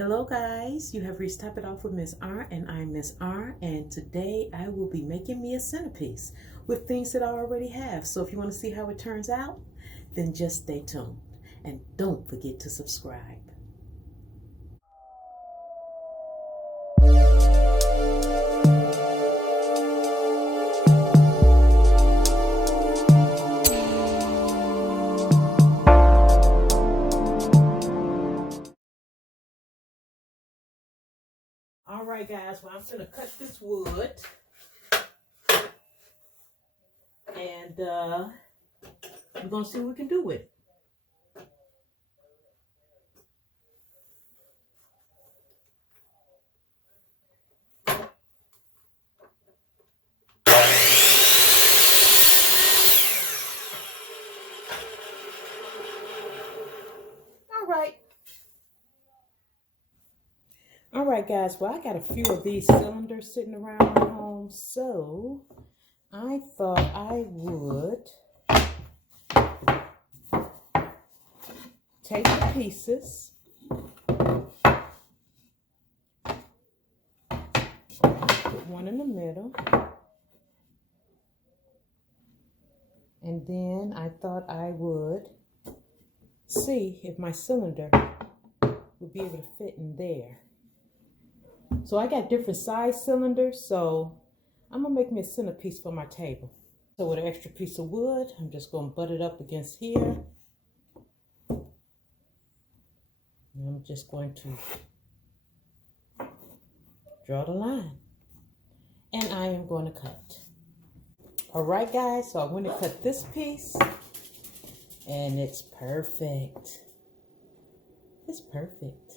Hello guys, you have reached Top It Off with Miss R, and I'm Miss R, and today I will be making me a centerpiece with things that I already have. So if you want to see how it turns out, then just stay tuned and don't forget to subscribe. All right, guys, well, I'm going to cut this wood, and we're going to see what we can do with it. All right, guys, well, I got a few of these cylinders sitting around my home, so I thought I would take the pieces, put one in the middle, and then I thought I would see if my cylinder would be able to fit in there. So I got different size cylinders, so I'm gonna make me a centerpiece for my table. So with an extra piece of wood, I'm just gonna butt it up against here. And I'm just going to draw the line. And I am going to cut. All right, guys, so I'm going to cut this piece, and it's perfect. It's perfect.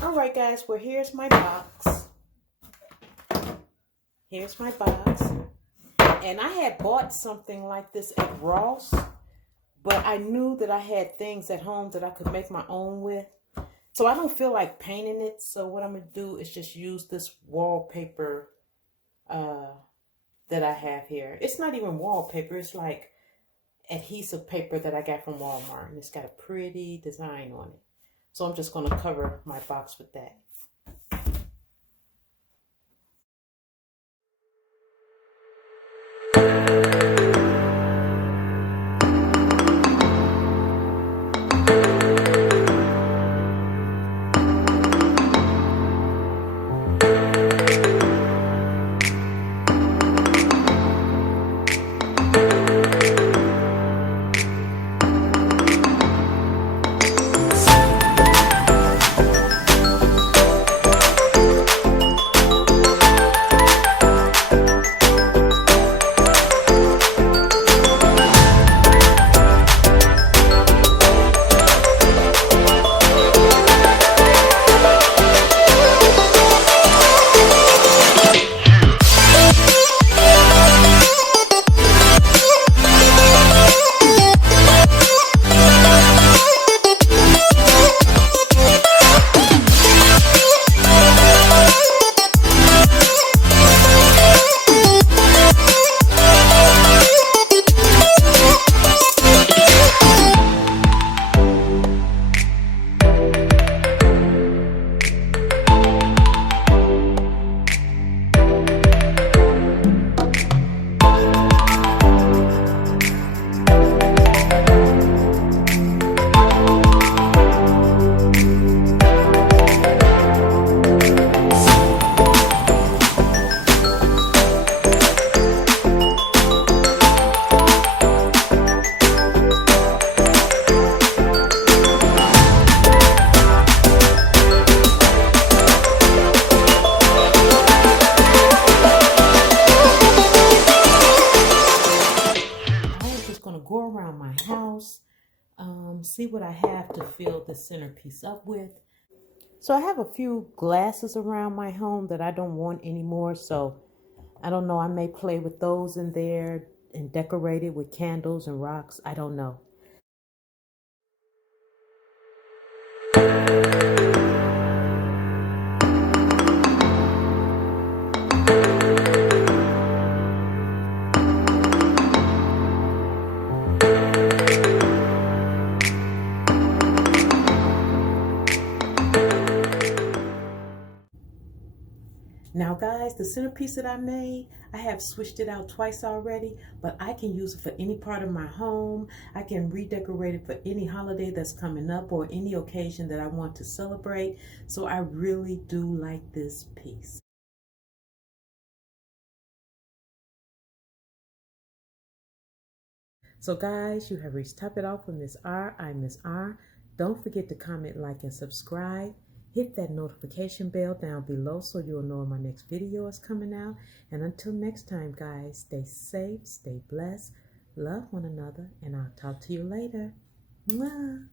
All right, guys, well, here's my box. Here's my box. And I had bought something like this at Ross, but I knew that I had things at home that I could make my own with. So I don't feel like painting it. So what I'm going to do is just use this wallpaper that I have here. It's not even wallpaper. It's like adhesive paper that I got from Walmart. And it's got a pretty design on it. So I'm just going to cover my box with that. see what I have to fill the centerpiece up with. So I have a few glasses around my home that I don't want anymore. So I don't know, I may play with those in there and decorate it with candles and rocks. I don't know. Now guys, the centerpiece that I made, I have switched it out twice already, but I can use it for any part of my home. I can redecorate it for any holiday that's coming up or any occasion that I want to celebrate. So I really do like this piece. So guys, you have reached Top It Off with Miss R. I'm Miss R. Don't forget to comment, like, and subscribe. Hit that notification bell down below so you'll know when my next video is coming out. And until next time, guys, stay safe, stay blessed, love one another, and I'll talk to you later. Mwah.